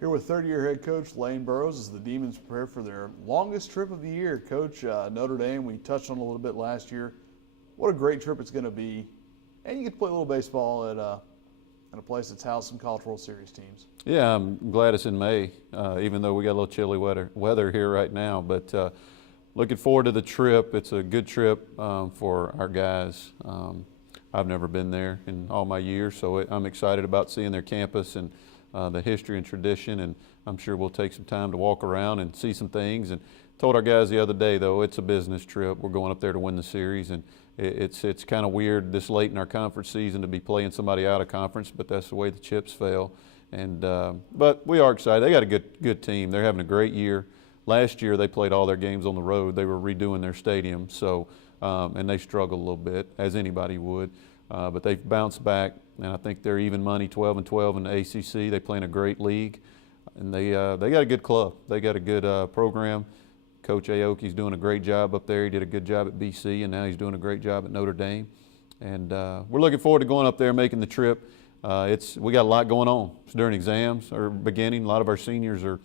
Here with third-year head coach Lane Burroughs as the Demons prepare for their longest trip of the year. Coach, Notre Dame, we touched on a little bit last year. What a great trip it's going to be. And you get to play a little baseball at a place that's housed some College World Series teams. Yeah, I'm glad it's in May, even though we got a little chilly weather here right now. But looking forward to the trip. It's a good trip for our guys. I've never been there in all my years, so I'm excited about seeing their campus and the history and tradition, and I'm sure we'll take some time to walk around and see some things. And told our guys the other day, though, it's a business trip. We're going up there to win the series, and it's kind of weird this late in our conference season to be playing somebody out of conference, but that's the way the chips fell. And but we are excited. They got a good team. They're having a great year. Last year they played all their games on the road. They were redoing their stadium, so and they struggled a little bit, as anybody would. But they've bounced back, and I think they're even money, 12-12 in the ACC. They play in a great league, and they got a good club. They got a good program. Coach Aoki's doing a great job up there. He did a good job at BC, and now he's doing a great job at Notre Dame. And we're looking forward to going up there, making the trip. We got a lot going on. It's during exams are beginning. A lot of our seniors are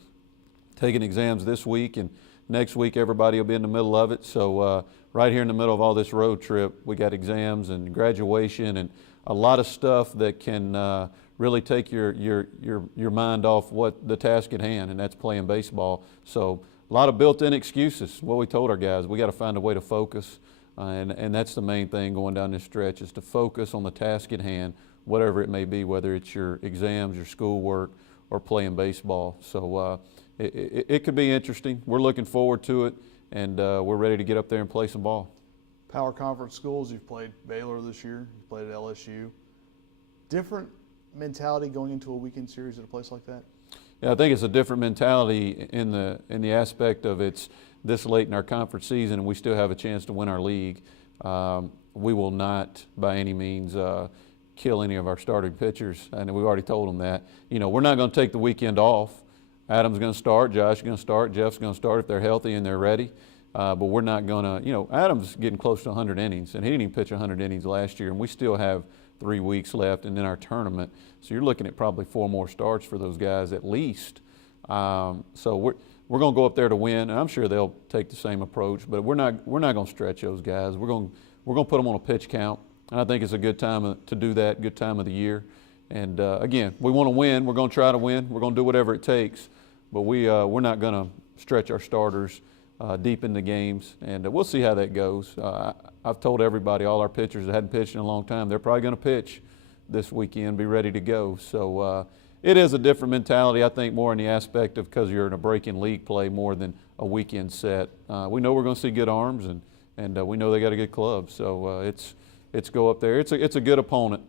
taking exams this week, and next week everybody will be in the middle of it. So right here in the middle of all this road trip, we got exams and graduation and a lot of stuff that can really take your mind off what the task at hand, and that's playing baseball. So a lot of built-in excuses. What we told our guys, we got to find a way to focus, and that's the main thing going down this stretch, is to focus on the task at hand, whatever it may be, whether it's your exams, your schoolwork, or playing baseball. So it could be interesting. We're looking forward to it, and we're ready to get up there and play some ball. Power conference schools, you've played Baylor this year, you played at LSU. Different mentality going into a weekend series at a place like that? Yeah, I think it's a different mentality in the aspect of it's this late in our conference season and we still have a chance to win our league. We will not by any means kill any of our starting pitchers, and we've already told them that. You know, we're not going to take the weekend off. Adam's going to start, Josh is going to start, Jeff's going to start if they're healthy and they're ready. But we're not going to, you know, Adam's getting close to 100 innings, and he didn't even pitch 100 innings last year, and we still have 3 weeks left and then our tournament. So you're looking at probably 4 more starts for those guys at least. So we're going to go up there to win, and I'm sure they'll take the same approach, but we're not going to stretch those guys. We're going to put them on a pitch count, and I think it's a good time to do that, good time of the year. And again, we want to win. We're going to try to win. We're going to do whatever it takes, but we're not going to stretch our starters deep in the games, and we'll see how that goes. I've told everybody, all our pitchers that hadn't pitched in a long time, they're probably going to pitch this weekend, be ready to go. So it is a different mentality, I think, more in the aspect of because you're in a break-in league play more than a weekend set. We know we're going to see good arms, and we know they got a good club. So it's go up there. It's a good opponent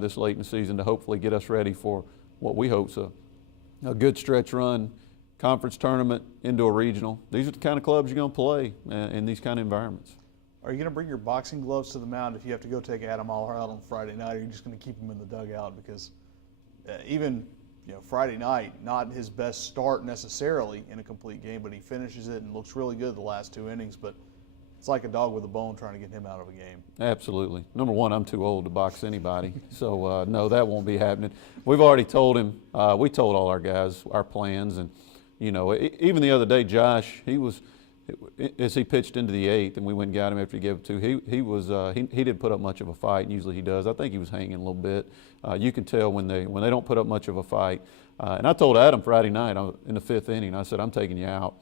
this late in the season to hopefully get us ready for what we hope's a good stretch run, conference tournament into a regional. These are the kind of clubs you're going to play in these kind of environments. Are you going to bring your boxing gloves to the mound if you have to go take Adam Aller out on Friday night, or are you just going to keep him in the dugout? Because even Friday night, not his best start necessarily in a complete game, but he finishes it and looks really good the last 2 innings. But it's like a dog with a bone trying to get him out of a game. Absolutely. Number one, I'm too old to box anybody, so no, that won't be happening. We've already told him. We told all our guys our plans, and even the other day, Josh, as he pitched into the 8th, and we went and got him after he gave it 2. He didn't put up much of a fight. And usually he does. I think he was hanging a little bit. You can tell when they don't put up much of a fight. And I told Adam Friday night in the 5th inning, I said, I'm taking you out,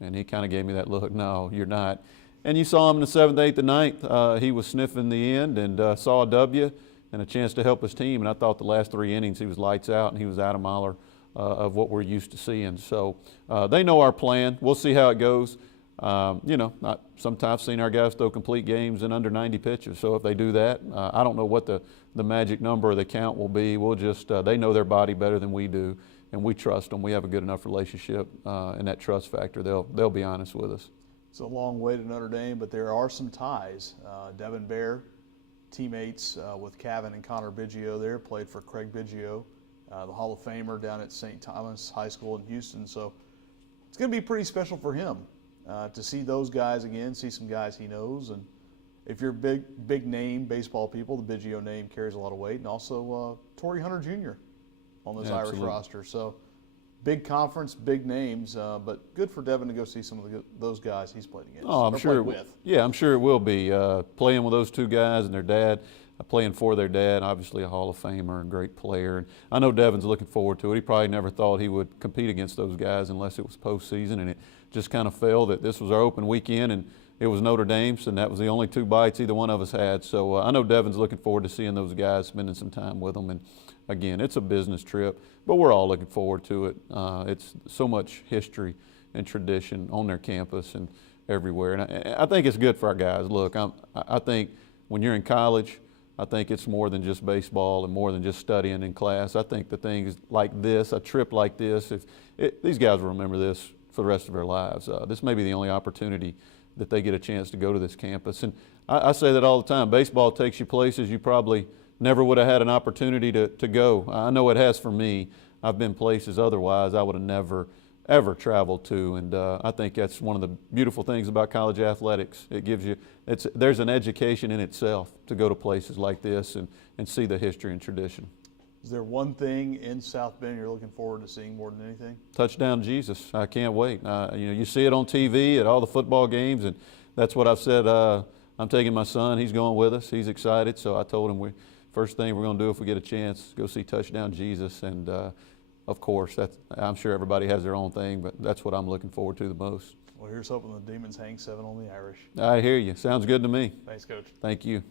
and he kind of gave me that look. No, you're not. And you saw him in the 7th, 8th, and 9th. He was sniffing the end and saw a W and a chance to help his team. And I thought the last 3 innings he was lights out, and he was Adam Aller of what we're used to seeing. So they know our plan. We'll see how it goes. Sometimes I've seen our guys throw complete games in under 90 pitches. So if they do that, I don't know what the magic number or the count will be. We'll just, they know their body better than we do, and we trust them. We have a good enough relationship, and that trust factor, they'll be honest with us. It's a long way to Notre Dame, but there are some ties. Devin Bear, teammates with Kevin and Connor Biggio there, played for Craig Biggio, the Hall of Famer down at St. Thomas High School in Houston. So it's going to be pretty special for him to see those guys again, see some guys he knows. And if you're big name baseball people, the Biggio name carries a lot of weight. And also Torrey Hunter Jr. on this Irish roster. So big conference, big names, but good for Devin to go see some of those guys he's played against. Oh, I'm or sure. played with. Yeah, I'm sure it will be. Playing with those two guys and their dad, playing for their dad, obviously a Hall of Famer, a great player. And I know Devin's looking forward to it. He probably never thought he would compete against those guys unless it was postseason, and it just kind of fell that this was our open weekend, and it was Notre Dame's, and that was the only two bites either one of us had. So I know Devin's looking forward to seeing those guys, spending some time with them. And again, it's a business trip, but we're all looking forward to it. It's so much history and tradition on their campus and everywhere. And I think it's good for our guys. Look, I think when you're in college, I think it's more than just baseball and more than just studying in class. I think the things like this, a trip like this, these guys will remember this for the rest of their lives. This may be the only opportunity that they get a chance to go to this campus. And I say that all the time. Baseball takes you places you probably never would have had an opportunity to go. I know it has for me. I've been places otherwise I would have never, ever traveled to. And I think that's one of the beautiful things about college athletics. It gives you, there's an education in itself to go to places like this and see the history and tradition. Is there one thing in South Bend you're looking forward to seeing more than anything? Touchdown Jesus. I can't wait. You see it on TV at all the football games, and that's what I've said. I'm taking my son. He's going with us. He's excited. So I told him first thing we're going to do if we get a chance, go see Touchdown Jesus. And of course, I'm sure everybody has their own thing, but that's what I'm looking forward to the most. Well, here's hoping the Demons hang 7 on the Irish. I hear you. Sounds good to me. Thanks, Coach. Thank you.